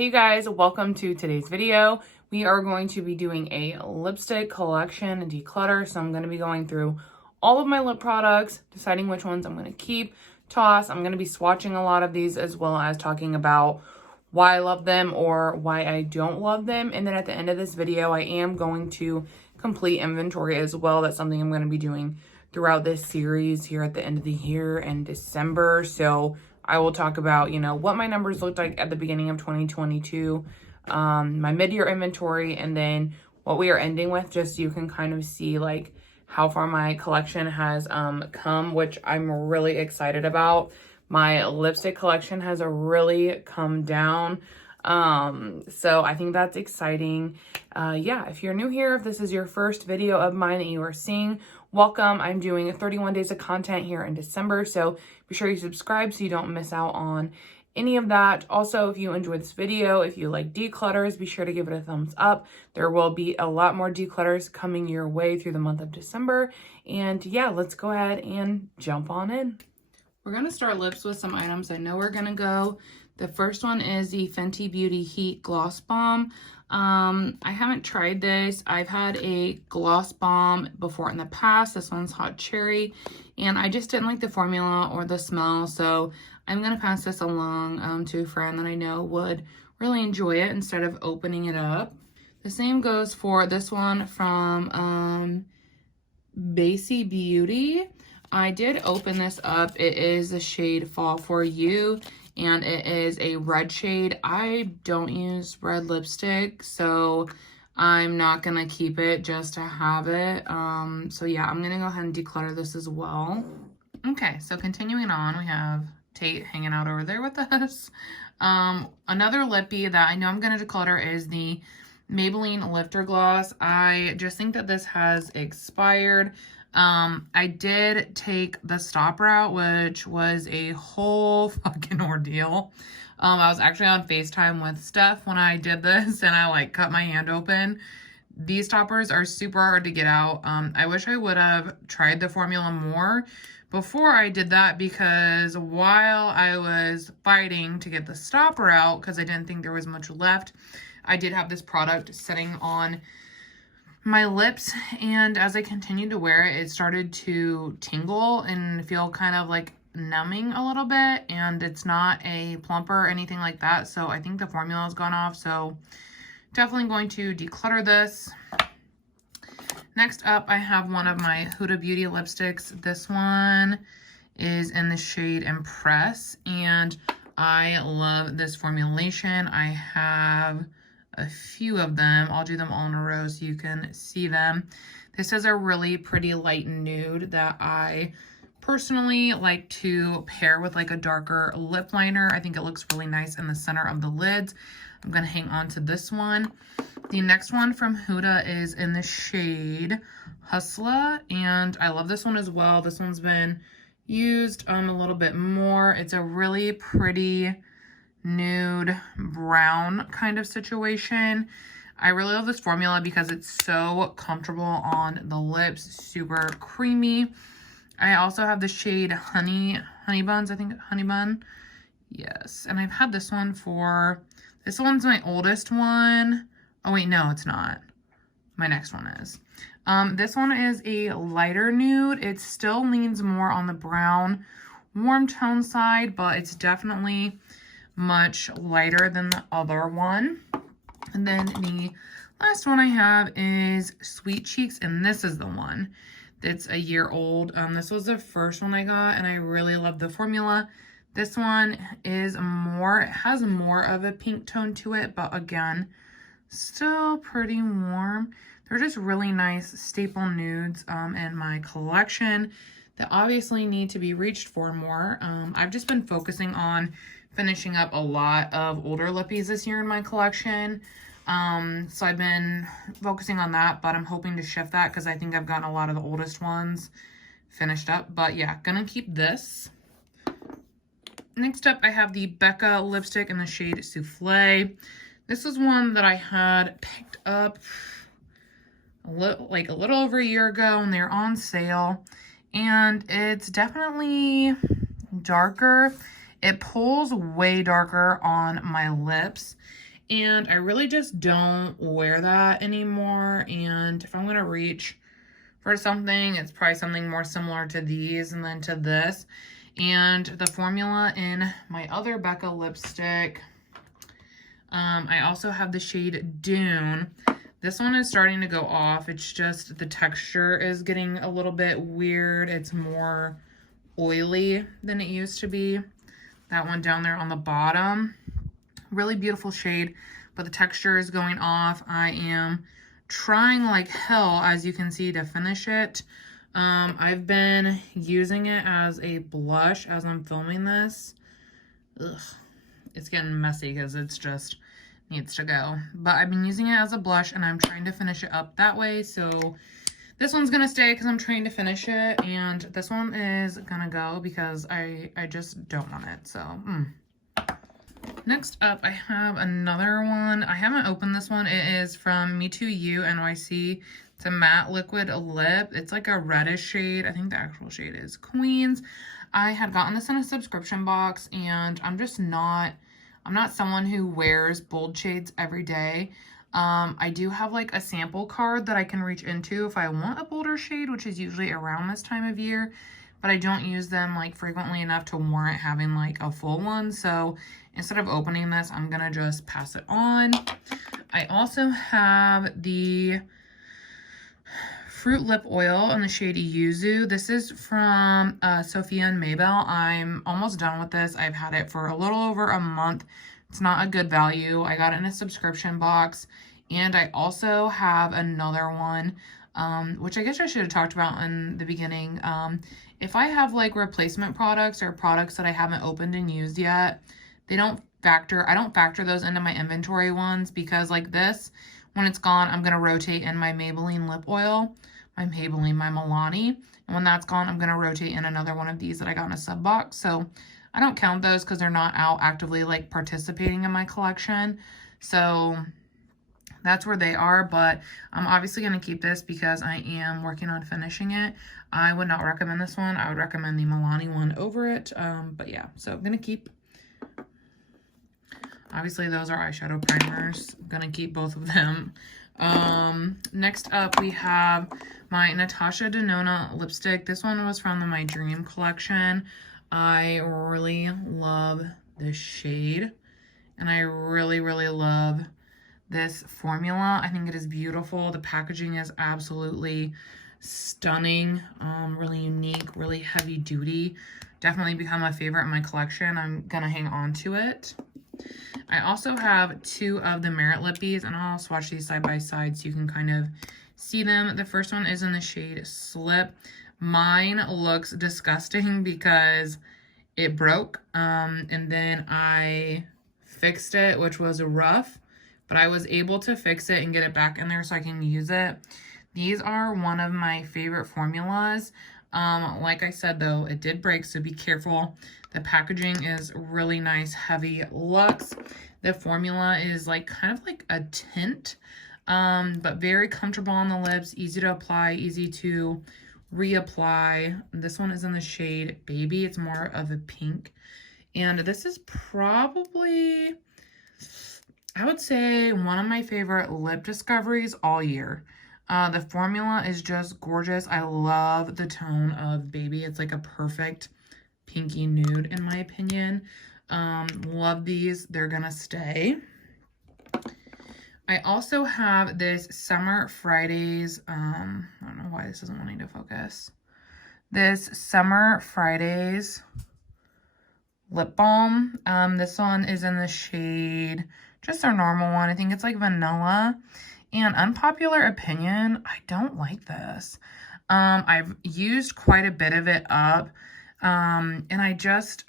Hey guys, welcome to today's video. We are going to be doing a lipstick collection and declutter. So I'm going to be going through all of my lip products, deciding which ones I'm going to keep, toss. I'm going to be swatching a lot of these as well as talking about why I love them or why I don't love them. And then at the end of this video, I am going to complete inventory as well. That's something I'm going to be doing throughout this series here at the end of the year in December. So I will talk about, what my numbers looked like at the beginning of 2022, my mid-year inventory, and then what we are ending with, just so you can kind of see like how far my collection has come, which I'm really excited about. My lipstick collection has really come down. So I think that's exciting. Yeah, if you're new here, if this is your first video of mine that you are seeing, welcome. I'm doing 31 days of content here in December, so be sure you subscribe so you don't miss out on any of that. Also, if you enjoyed this video, if you like declutters, be sure to give it a thumbs up. There will be a lot more declutters coming your way through the month of December. And yeah, let's go ahead and jump on in. We're going to start lips with some items I know we're going to go. The first one is the Fenty Beauty Heat Gloss Bomb. I haven't tried this. I've had a gloss bomb before in the past. This one's Hot Cherry, and I just didn't like the formula or the smell, so I'm going to pass this along to a friend that I know would really enjoy it instead of opening it up. The same goes for this one from Beauty Beauty. I did open this up. It is the shade Fall For You, and it is a red shade. I don't use red lipstick, so I'm not gonna keep it just to have it. So yeah, I'm gonna go ahead and declutter this as well. Okay, so continuing on, we have Tate hanging out over there with us. Another lippy that I know I'm gonna declutter is the Maybelline Lifter Gloss. I just think that this has expired. I did take the stop route, which was a whole fucking ordeal. I was actually on FaceTime with Steph when I did this, and I like cut my hand open. These stoppers are super hard to get out. I wish I would have tried the formula more before I did that, because while I was fighting to get the stopper out, because I didn't think there was much left, I did have this product sitting on my lips, and as I continued to wear it, it started to tingle and feel kind of like numbing a little bit, and it's not a plumper or anything like that, so I think the formula has gone off, so definitely going to declutter this. Next up, I have one of my Huda Beauty lipsticks. This one is in the shade Empress, and I love this formulation. I have a few of them. I'll do them all in a row so you can see them. This is a really pretty light nude that I personally like to pair with like a darker lip liner. I think it looks really nice in the center of the lids. I'm going to hang on to this one. The next one from Huda is in the shade Hustla, and I love this one as well. This one's been used a little bit more. It's a really pretty nude brown kind of situation. I really love this formula because it's so comfortable on the lips, super creamy. I also have the shade Honey Buns, I think Honey Bun. Yes, and I've had this one this one's my oldest one. Oh wait, no, it's not. My next one is. This one is a lighter nude. It still leans more on the brown, warm tone side, but it's definitely much lighter than the other one. And then the last one I have is Sweet Cheeks, and this is the one that's a year old. This was the first one I got, and I really love the formula. This one is it has more of a pink tone to it, but again, still pretty warm. They're just really nice staple nudes in my collection that obviously need to be reached for more. I've just been focusing on finishing up a lot of older lippies this year in my collection. So I've been focusing on that, but I'm hoping to shift that because I think I've gotten a lot of the oldest ones finished up. But yeah, gonna keep this. Next up, I have the Becca lipstick in the shade Souffle. This is one that I had picked up a little over a year ago, and they're on sale. And it's definitely darker. It pulls way darker on my lips, And I really just don't wear that anymore. And if I'm going to reach for something, it's probably something more similar to these and then to this. And the formula in my other Becca lipstick, I also have the shade Dune. This one is starting to go off. It's just the texture is getting a little bit weird. It's more oily than it used to be. That one down there on the bottom. Really beautiful shade, but the texture is going off. I am trying like hell, as you can see, to finish it. I've been using it as a blush as I'm filming this. Ugh, it's getting messy because it's just needs to go. But I've been using it as a blush and I'm trying to finish it up that way. So this one's gonna stay because I'm trying to finish it, and this one is gonna go because I just don't want it. So next up, I have another one. I haven't opened this one. It is from Me Too You NYC. It's a matte liquid lip. It's like a reddish shade. I think the actual shade is Queens. I had gotten this in a subscription box, and I'm not someone who wears bold shades every day. I do have like a sample card that I can reach into if I want a bolder shade, which is usually around this time of year, but I don't use them like frequently enough to warrant having like a full one. So instead of opening this, I'm gonna just pass it on. I also have the Fruit Lip Oil in the shade Yuzu. This is from Sophia and Maybell. I'm almost done with this. I've had it for a little over a month. It's not a good value. I got it in a subscription box. And I also have another one, which I guess I should have talked about in the beginning. If I have like replacement products or products that I haven't opened and used yet, I don't factor those into my inventory ones, because like this, when it's gone, I'm going to rotate in my Maybelline lip oil, my Milani. And when that's gone, I'm going to rotate in another one of these that I got in a sub box. So I don't count those because they're not out actively like participating in my collection. So that's where they are, but I'm obviously going to keep this because I am working on finishing it. I would not recommend this one. I would recommend the Milani one over it. But yeah, so I'm going to keep, obviously those are eyeshadow primers. I'm going to keep both of them. Next up we have my NATASHA DENONA lipstick. This one was from my Dream collection. I really love this shade, and I really, really love this formula. I think it is beautiful. The packaging is absolutely stunning, really unique, really heavy duty. Definitely become a favorite in my collection. I'm gonna hang on to it. I also have two of the Merit Lippies, and I'll swatch these side by side so you can kind of see them. The first one is in the shade Slip. Mine looks disgusting because it broke, and then I fixed it, which was rough, but I was able to fix it and get it back in there so I can use it. These are one of my favorite formulas. Like I said, though, it did break, so be careful. The packaging is really nice, heavy luxe. The formula is like kind of like a tint, but very comfortable on the lips, easy to apply, easy to reapply. This one is in the shade Baby. It's more of a pink, and this is probably, I would say, one of my favorite lip discoveries all year. The formula is just gorgeous. I love the tone of Baby. It's like a perfect pinky nude in my opinion. Love these. They're gonna stay. I also have this Summer Fridays, I don't know why this isn't wanting to focus. This Summer Fridays lip balm. This one is in the shade, just our normal one. I think it's like vanilla. And unpopular opinion, I don't like this. I've used quite a bit of it up. And I just,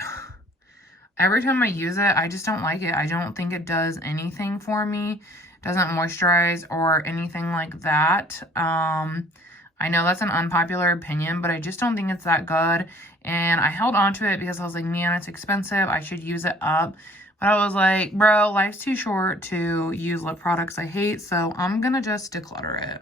every time I use it, I just don't like it. I don't think it does anything for me. Doesn't moisturize or anything like that. I know that's an unpopular opinion, but I just don't think it's that good. And I held on to it because I was like, man, it's expensive. I should use it up. But I was like, bro, life's too short to use lip products I hate. So I'm going to just declutter it.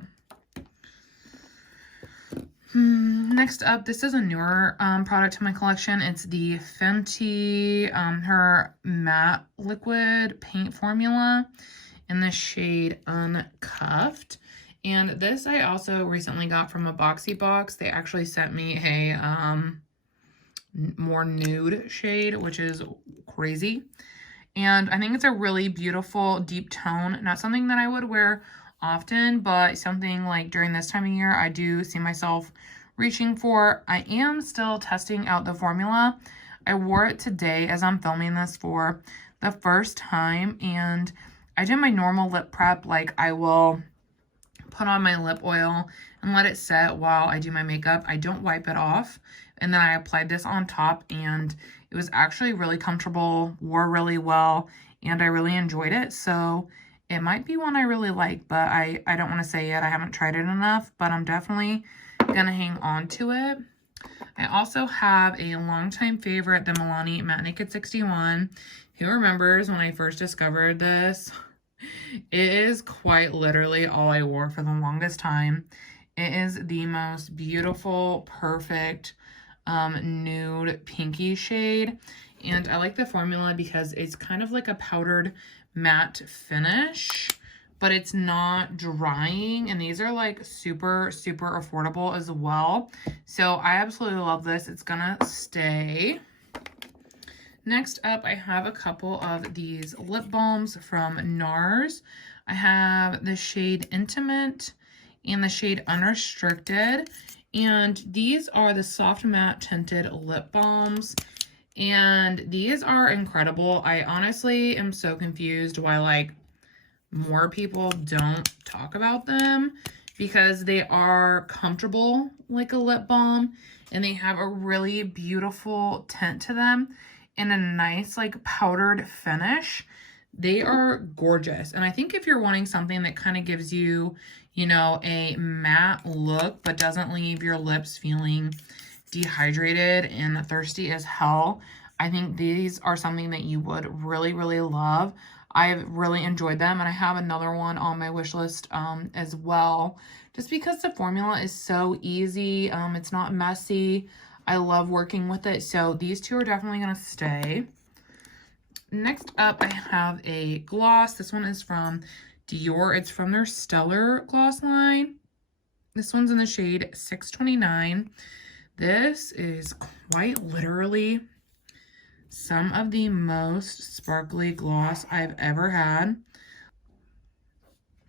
Next up, this is a newer product to my collection. It's the Fenty, her matte liquid paint formula in the shade Uncuffed. And this I also recently got from a Boxy Box. They actually sent me a more nude shade, which is crazy. And I think it's a really beautiful deep tone. Not something that I would wear often, but something like during this time of year I do see myself reaching for. I am still testing out the formula. I wore it today as I'm filming this for the first time, and I did my normal lip prep. Like, I will put on my lip oil and let it set while I do my makeup. I don't wipe it off, and then I applied this on top, and it was actually really comfortable, wore really well, and I really enjoyed it. So it might be one I really like, but I don't want to say yet. I haven't tried it enough, but I'm definitely gonna hang on to it. I also have a longtime favorite, the Milani Matte Naked 61. Who remembers when I first discovered this? It is quite literally all I wore for the longest time. It is the most beautiful, perfect nude pinky shade. And I like the formula because it's kind of like a powdered matte finish, but it's not drying. And these are like super, super affordable as well. So I absolutely love this. It's gonna stay. Next up, I have a couple of these lip balms from Nars. I have the shade Intimate and the shade Unrestricted. And these are the soft matte tinted lip balms. And these are incredible. I honestly am so confused why like more people don't talk about them, because they are comfortable like a lip balm and they have a really beautiful tint to them and a nice like powdered finish. They are gorgeous. And I think if you're wanting something that kind of gives you, you know, a matte look but doesn't leave your lips feeling dehydrated and thirsty as hell, I think these are something that you would really, really love. I've really enjoyed them, and I have another one on my wish list as well, just because the formula is so easy. It's not messy. I love working with it, so these two are definitely going to stay. Next up, I have a gloss. This one is from Dior. It's from their Stellar gloss line. This one's in the shade 629. This is quite literally some of the most sparkly gloss I've ever had.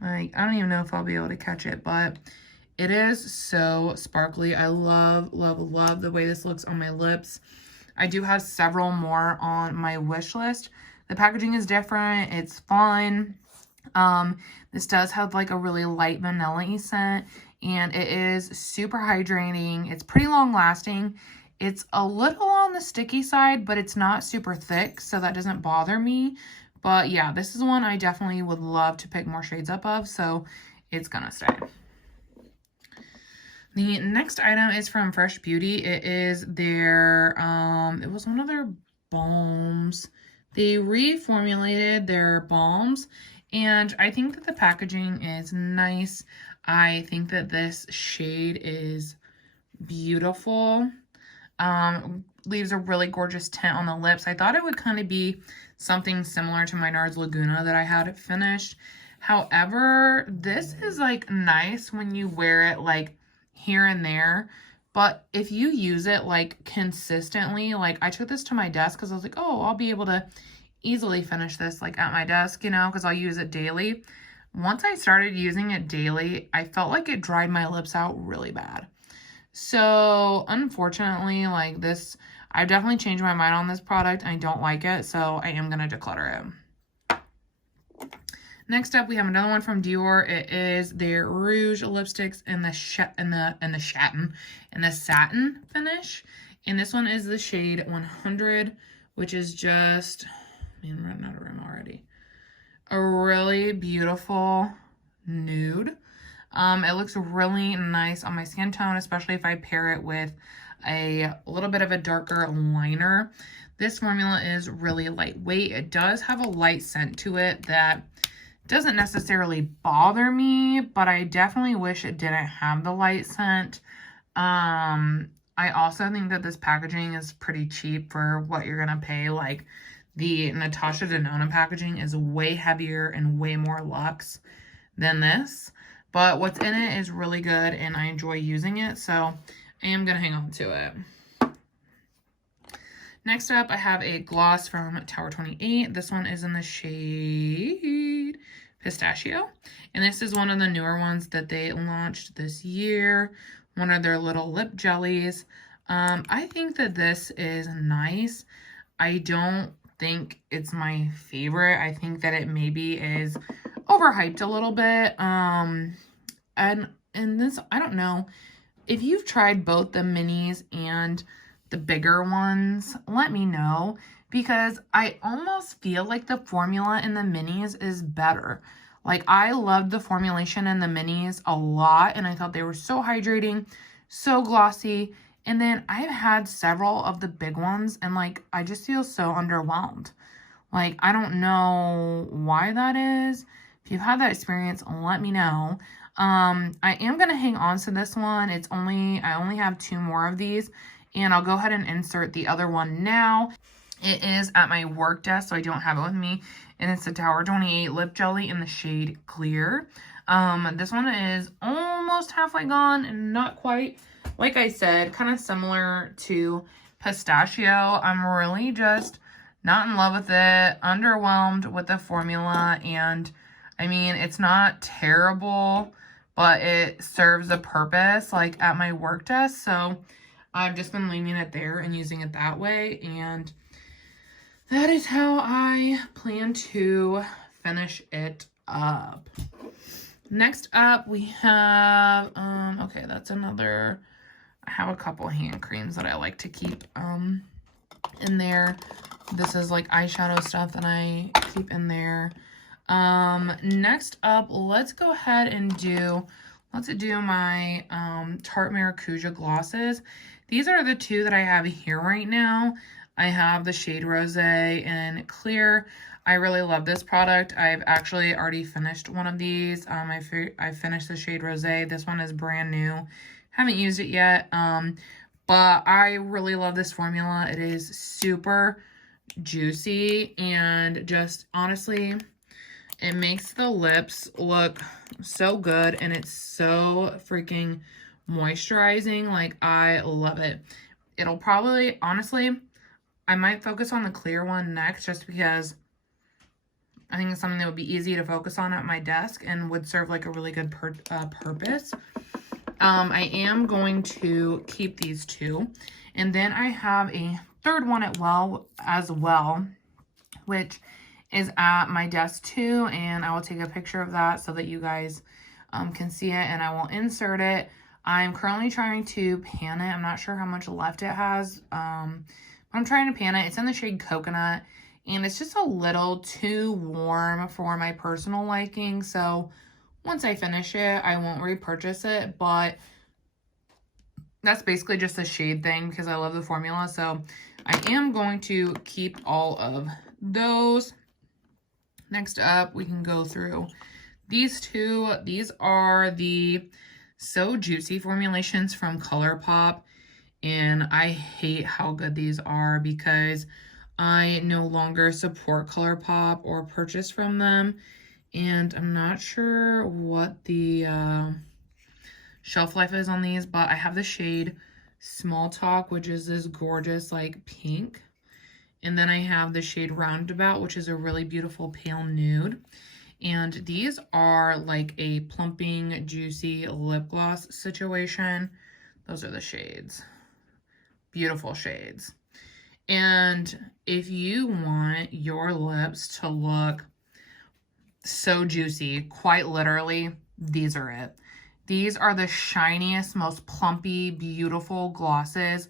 Like, I don't even know if I'll be able to catch it, but it is so sparkly. I love, love, love the way this looks on my lips. I do have several more on my wish list. The packaging is different. It's fun. This does have like a really light vanilla-y scent, and it is super hydrating. It's pretty long lasting. It's a little on the sticky side, but it's not super thick, so that doesn't bother me. But yeah, this is one I definitely would love to pick more shades up of, so it's gonna stay. The next item is from Fresh Beauty. It is their, it was one of their balms. They reformulated their balms, and I think that the packaging is nice. I think that this shade is beautiful. Leaves a really gorgeous tint on the lips. I thought it would kind of be something similar to my Nars Laguna that I had finished. However, this is like nice when you wear it like here and there, but if you use it like consistently, like I took this to my desk because I was like, oh, I'll be able to easily finish this like at my desk, you know, because I'll use it daily. Once I started using it daily, I felt like it dried my lips out really bad. So unfortunately, like this, I've definitely changed my mind on this product. I don't like it, so I am going to declutter it. Next up, we have another one from Dior. It is their Rouge lipsticks in the satin finish. And this one is the shade 100, which is just, man, I'm running out of room already. A really beautiful nude. It looks really nice on my skin tone, especially if I pair it with a little bit of a darker liner. This formula is really lightweight. It does have a light scent to it that doesn't necessarily bother me, but I definitely wish it didn't have the light scent. I also think that this packaging is pretty cheap for what you're gonna pay. Like, the NATASHA DENONA packaging is way heavier and way more luxe than this. But what's in it is really good, and I enjoy using it, so I am gonna hang on to it. Next up, I have a gloss from Tower 28. This one is in the shade Pistachio. And this is one of the newer ones that they launched this year. One of their little lip jellies. I think that this is nice. I don't think it's my favorite. I think that it maybe is overhyped a little bit. And this, I don't know. If you've tried both the minis and the bigger ones, let me know, because I almost feel like the formula in the minis is better. Like, I loved the formulation in the minis a lot, and I thought they were so hydrating, so glossy. And then I've had several of the big ones, and like, I just feel so underwhelmed. Like, I don't know why that is. If you've had that experience, let me know. I am gonna hang on to this one. I only have 2 more of these. And I'll go ahead and insert the other one now. It is at my work desk, so I don't have it with me. And it's the Tower 28 Lip Jelly in the shade Clear. This one is almost halfway gone, and not quite. Like I said, kind of similar to Pistachio. I'm really just not in love with it. Underwhelmed with the formula. And, I mean, it's not terrible, but it serves a purpose, like, at my work desk. So I've just been leaving it there and using it that way, and that is how I plan to finish it up. Next up, we have, okay, that's another, I have a couple hand creams that I like to keep in there. This is like eyeshadow stuff that I keep in there. Next up, let's go ahead and do my Tarte Maracuja glosses. These are the 2 that I have here right now. I have the shade Rosé and Clear. I really love this product. I've actually already finished one of these. I finished the shade Rosé. This one is brand new. Haven't used it yet. But I really love this formula. It is super juicy, and just honestly, it makes the lips look so good, and it's so freaking moisturizing. Like, I love it. It'll probably, honestly, I might focus on the clear one next, just because I think it's something that would be easy to focus on at my desk and would serve like a really good purpose. I am going to keep these 2. And then I have a third one as well, which is at my desk too. And I will take a picture of that so that you guys can see it, and I will insert it. I'm currently trying to pan it. I'm not sure how much left it has. I'm trying to pan it. It's in the shade Coconut, and it's just a little too warm for my personal liking. So once I finish it, I won't repurchase it, but that's basically just a shade thing because I love the formula. So I am going to keep all of those. Next up, we can go through these 2. These are the So Juicy formulations from Colourpop, and I hate how good these are because I no longer support Colourpop or purchase from them, and I'm not sure what the shelf life is on these, but I have the shade Small Talk, which is this gorgeous like pink, and then I have the shade Roundabout, which is a really beautiful pale nude. And these are like a plumping, juicy lip gloss situation. Those are the shades. Beautiful shades. And if you want your lips to look so juicy, quite literally, these are it. These are the shiniest, most plumpy, beautiful glosses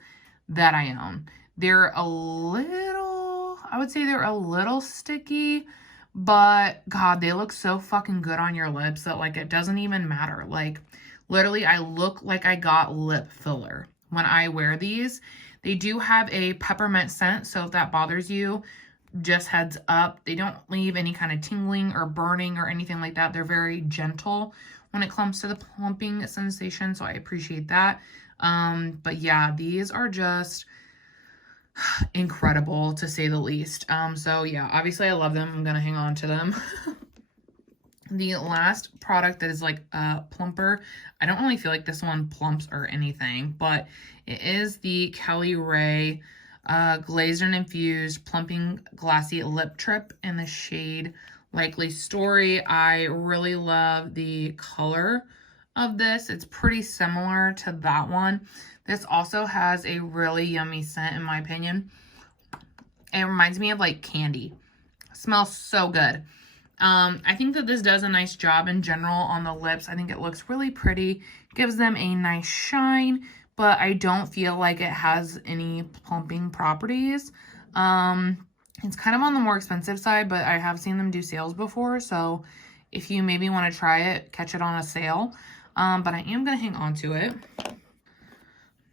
that I own. They're a little, I would say they're a little sticky, but God, they look so fucking good on your lips that like it doesn't even matter. Like literally I look like I got lip filler when I wear these. They do have a peppermint scent, so if that bothers you, just heads up. They don't leave any kind of tingling or burning or anything like that. They're very gentle when it comes to the plumping sensation, so I appreciate that. But yeah, these are just incredible to say the least. So yeah, obviously I love them. I'm gonna hang on to them. The last product that is like a plumper, I don't really feel like this one plumps or anything, but it is the Kelly Rae glazed and infused plumping glassy lip trip in the shade Likely Story. I really love the color of this. It's pretty similar to that one. This also has a really yummy scent in my opinion. It reminds me of like candy. It smells so good. I think that this does a nice job in general on the lips. I think it looks really pretty, gives them a nice shine, but I don't feel like it has any plumping properties. It's kind of on the more expensive side, but I have seen them do sales before, so if you maybe want to try it, catch it on a sale. But I am going to hang on to it.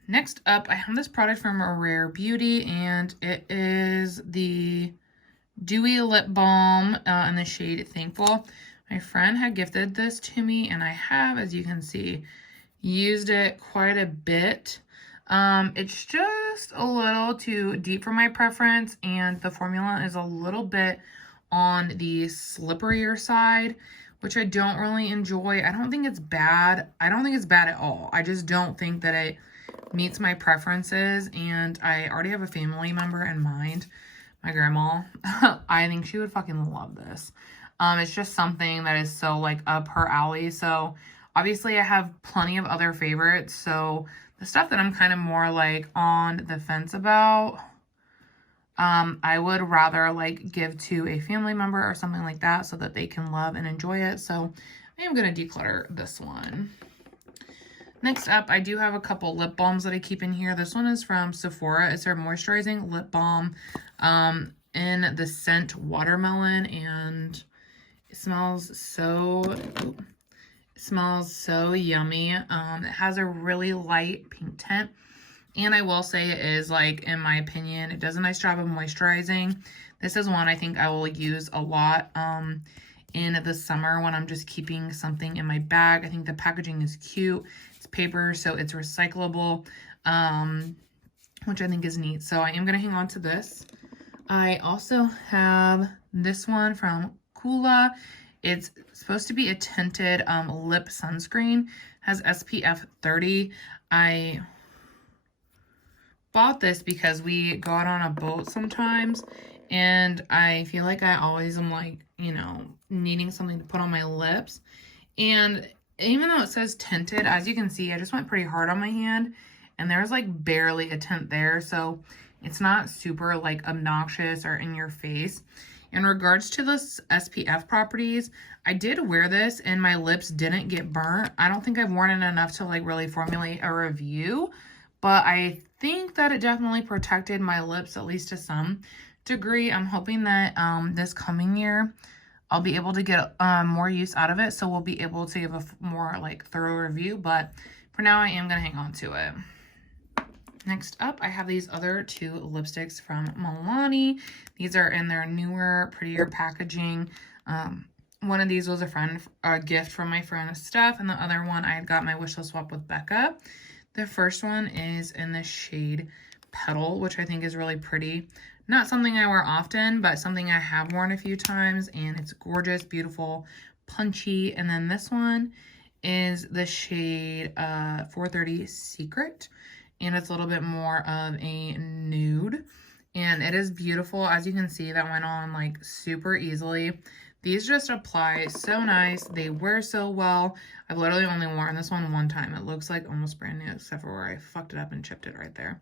Next up, I have this product from Rare Beauty, and it is the Dewy Lip Balm in the shade Thankful. My friend had gifted this to me, and I have, as you can see, used it quite a bit. It's just a little too deep for my preference, and the formula is a little bit on the slipperier side, which I don't really enjoy. I don't think it's bad. I don't think it's bad at all. I just don't think that it meets my preferences, and I already have a family member in mind. My grandma. I think she would fucking love this. It's just something that is so like up her alley. So obviously I have plenty of other favorites. So the stuff that I'm kind of more like on the fence about, I would rather like give to a family member or something like that so that they can love and enjoy it. So I am going to declutter this one. Next up, I do have a couple lip balms that I keep in here. This one is from Sephora. It's their moisturizing lip balm in the scent Watermelon, and it smells so yummy. It has a really light pink tint, and I will say it is, like, in my opinion, it does a nice job of moisturizing. This is one I think I will use a lot in the summer when I'm just keeping something in my bag. I think the packaging is cute. It's paper, so it's recyclable, which I think is neat. So I am going to hang on to this. I also have this one from Kula. It's supposed to be a tinted lip sunscreen. Has SPF 30. I bought this because we go out on a boat sometimes, and I feel like I always am like, you know, needing something to put on my lips. And even though it says tinted, as you can see, I just went pretty hard on my hand, and there's like barely a tint there. So it's not super like obnoxious or in your face. In regards to the SPF properties, I did wear this and my lips didn't get burnt. I don't think I've worn it enough to like really formulate a review, but I think that it definitely protected my lips, at least to some degree. I'm hoping that this coming year I'll be able to get more use out of it, so we'll be able to give a more like thorough review, but for now I am going to hang on to it. Next up, I have these other two lipsticks from Milani. These are in their newer, prettier packaging. One of these was a gift from my friend Steph, and the other one I got my wish list swap with Becca. The first one is in the shade Petal, which I think is really pretty. Not something I wear often, but something I have worn a few times, and it's gorgeous, beautiful, punchy. And then this one is the shade 430 Secret, and it's a little bit more of a nude, and it is beautiful. As you can see, that went on like super easily. These just apply so nice. They wear so well. I've literally only worn this one time. It looks like almost brand new, except for where I fucked it up and chipped it right there.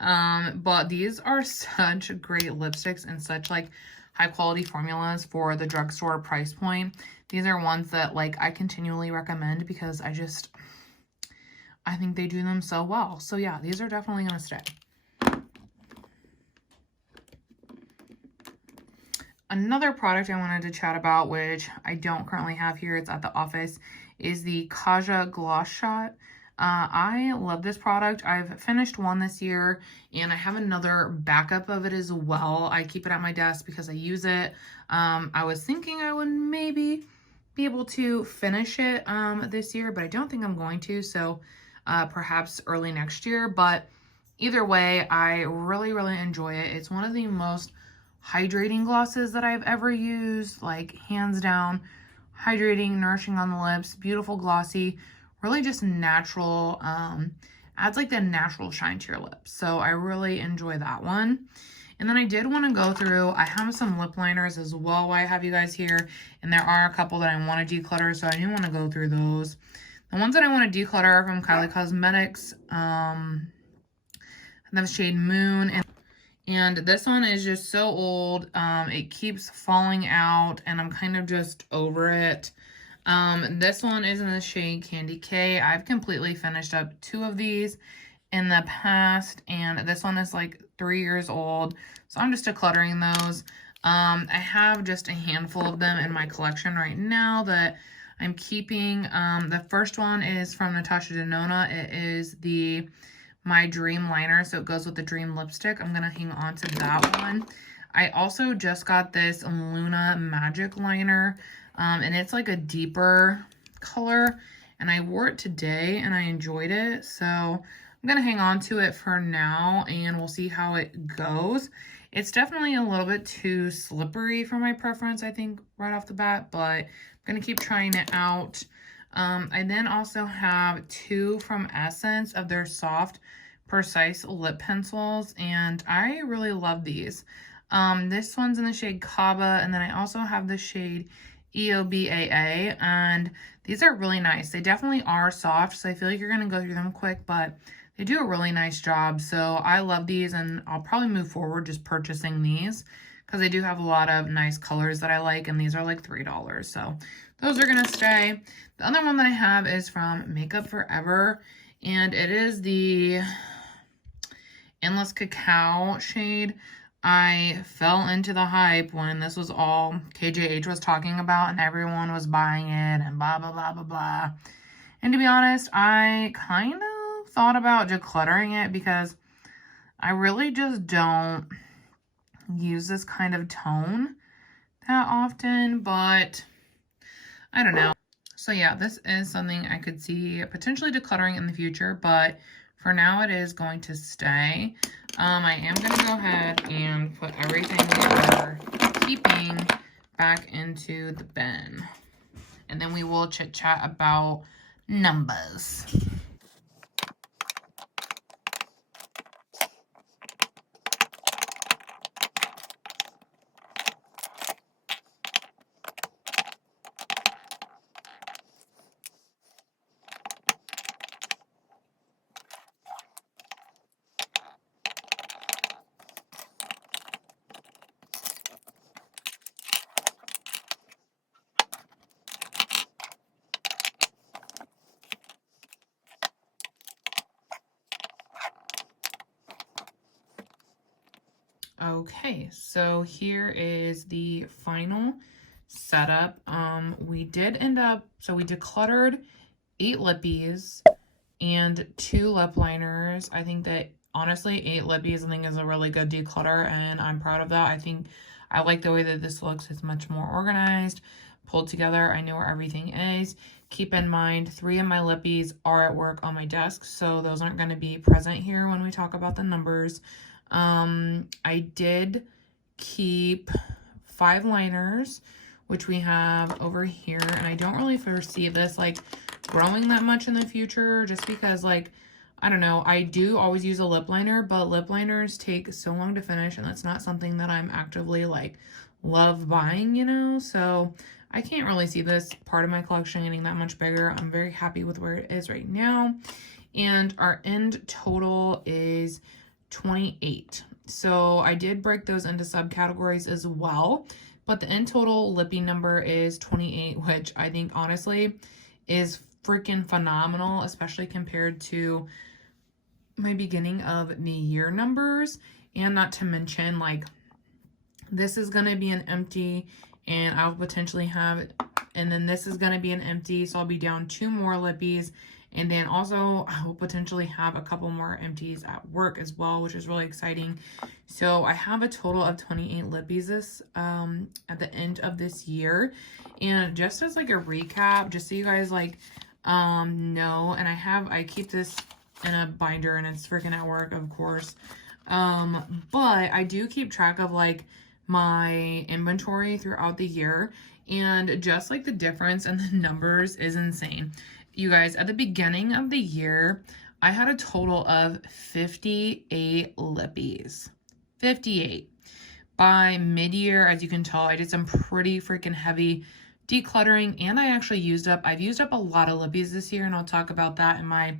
But these are such great lipsticks and such like high quality formulas for the drugstore price point. These are ones that like I continually recommend because I think they do them so well. So yeah, these are definitely gonna stay. Another product I wanted to chat about, which I don't currently have here, it's at the office, is the Kaja Gloss Shot. I love this product. I've finished one this year, and I have another backup of it as well. I keep it at my desk because I use it. I was thinking I would maybe be able to finish it this year, but I don't think I'm going to. So perhaps early next year. But either way, I really, really enjoy it. It's one of the most hydrating glosses that I've ever used, like hands down. Hydrating, nourishing on the lips, beautiful glossy, really just natural, adds like the natural shine to your lips. So I really enjoy that one. And then I did want to go through, I have some lip liners as well while I have you guys here. And there are a couple that I want to declutter, so I do want to go through those. The ones that I want to declutter are from Kylie Cosmetics. The shade Moon. And this one is just so old. It keeps falling out and I'm kind of just over it. This one is in the shade Candy K. I've completely finished up 2 of these in the past, and this one is like 3 years old. So I'm just decluttering those. I have just a handful of them in my collection right now that I'm keeping. The first one is from NATASHA DENONA. It is my Dream liner, so it goes with the Dream lipstick. I'm gonna hang on to that one. I also just got this Luna Magic liner, and it's like a deeper color, and I wore it today and I enjoyed it, so I'm gonna hang on to it for now and we'll see how it goes. It's definitely a little bit too slippery for my preference, I think, right off the bat, but I'm gonna keep trying it out. I then also have 2 from Essence of their soft, precise lip pencils, and I really love these. This one's in the shade Kaba, and then I also have the shade EOBAA, and these are really nice. They definitely are soft, so I feel like you're going to go through them quick, but they do a really nice job. So I love these, and I'll probably move forward just purchasing these because they do have a lot of nice colors that I like, and these are like $3. So those are going to stay. The other one that I have is from Makeup Forever, and it is the Endless Cacao shade. I fell into the hype when this was all KJH was talking about and everyone was buying it and blah, blah, blah, blah, blah. And to be honest, I kind of thought about decluttering it because I really just don't use this kind of tone that often, but I don't know. So yeah, this is something I could see potentially decluttering in the future, but for now it is going to stay. I am going to go ahead and put everything we're keeping back into the bin. And then we will chit chat about numbers. Okay, so here is the final setup. We did end up, so we decluttered 8 lippies and 2 lip liners. I think that honestly 8 lippies I think is a really good declutter, and I'm proud of that. I think I like the way that this looks. It's much more organized, pulled together. I know where everything is. Keep in mind 3 of my lippies are at work on my desk, so those aren't going to be present here when we talk about the numbers. I did keep 5 liners, which we have over here, and I don't really foresee this like growing that much in the future, just because, like, I don't know, I do always use a lip liner, but lip liners take so long to finish, and that's not something that I'm actively like love buying, you know, so I can't really see this part of my collection getting that much bigger. I'm very happy with where it is right now, and our end total is 28. So I did break those into subcategories as well, but the end total lippy number is 28, which I think honestly is freaking phenomenal, especially compared to my beginning of the year numbers. And not to mention, like, this is going to be an empty, and I'll potentially have, and then this is going to be an empty, so I'll be down 2 more lippies. And then also I will potentially have a couple more empties at work as well, which is really exciting. So I have a total of 28 lippies this at the end of this year. And just as like a recap, just so you guys like No, and I keep this in a binder and it's freaking at work, of course. But I do keep track of like my inventory throughout the year, and just like the difference in the numbers is insane. You guys, at the beginning of the year, I had a total of 58 lippies. 58. By mid-year, as you can tell, I did some pretty freaking heavy decluttering, and I've used up a lot of lippies this year, and I'll talk about that in my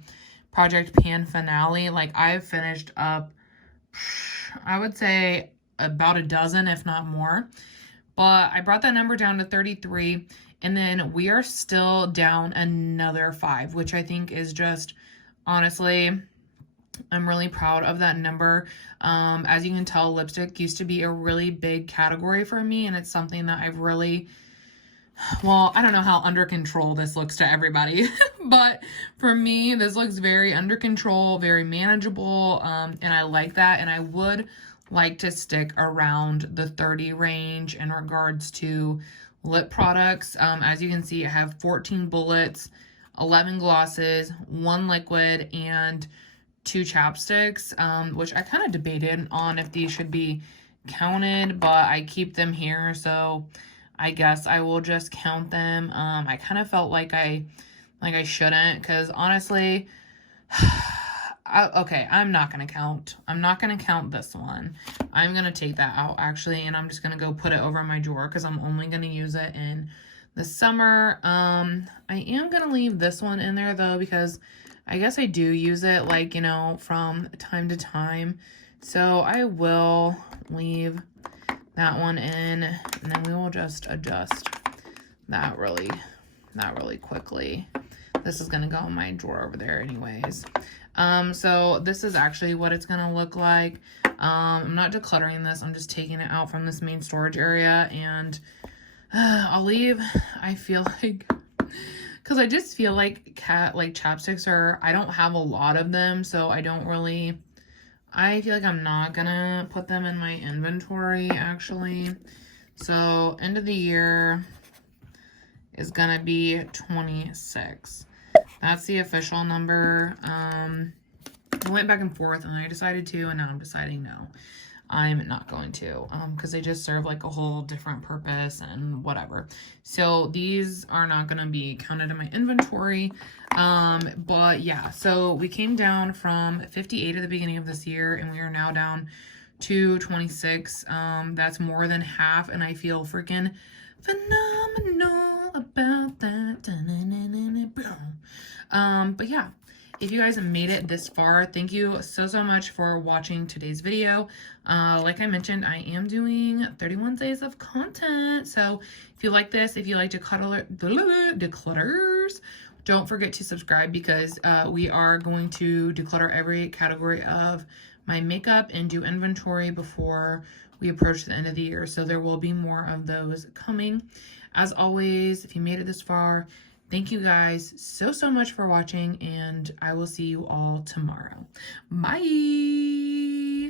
Project Pan finale. Like, I've finished up, I would say, about a dozen, if not more. But I brought that number down to 33, and then we are still down another 5, which I think is just, honestly, I'm really proud of that number. As you can tell, lipstick used to be a really big category for me, and it's something that I've really, well, I don't know how under control this looks to everybody, but for me, this looks very under control, very manageable, and I like that, and I would like to stick around the 30 range in regards to lip products. As you can see, I have 14 bullets, 11 glosses, 1 liquid, and 2 chapsticks, which I kind of debated on if these should be counted, but I keep them here, so I guess I will just count them. I kind of felt like I shouldn't, because honestly, okay, I'm not going to count. I'm not going to count this one. I'm going to take that out, actually, and I'm just going to go put it over my drawer because I'm only going to use it in the summer. I am going to leave this one in there, though, because I guess I do use it, like, you know, from time to time. So I will leave that one in, and then we will just adjust that really quickly. This is going to go in my drawer over there anyways. So this is actually what it's going to look like. I'm not decluttering this. I'm just taking it out from this main storage area, and I'll leave, I feel like, because I just feel like chapsticks are, I don't have a lot of them, so I don't really, I feel like I'm not going to put them in my inventory, actually. So end of the year is going to be 26. That's the official number. I went back and forth, and I decided to, and now I'm deciding no. I'm not going to, because they just serve like a whole different purpose and whatever. So these are not going to be counted in my inventory. But yeah, so we came down from 58 at the beginning of this year, and we are now down to 26. That's more than half, and I feel freaking phenomenal about that. But yeah, if you guys made it this far, thank you so much for watching today's video. Like I mentioned, I am doing 31 days of content. So if you like this, if you like to declutters, don't forget to subscribe, because we are going to declutter every category of my makeup and do inventory before we approach the end of the year. So there will be more of those coming. As always, if you made it this far, thank you guys so much for watching, and I will see you all tomorrow. Bye!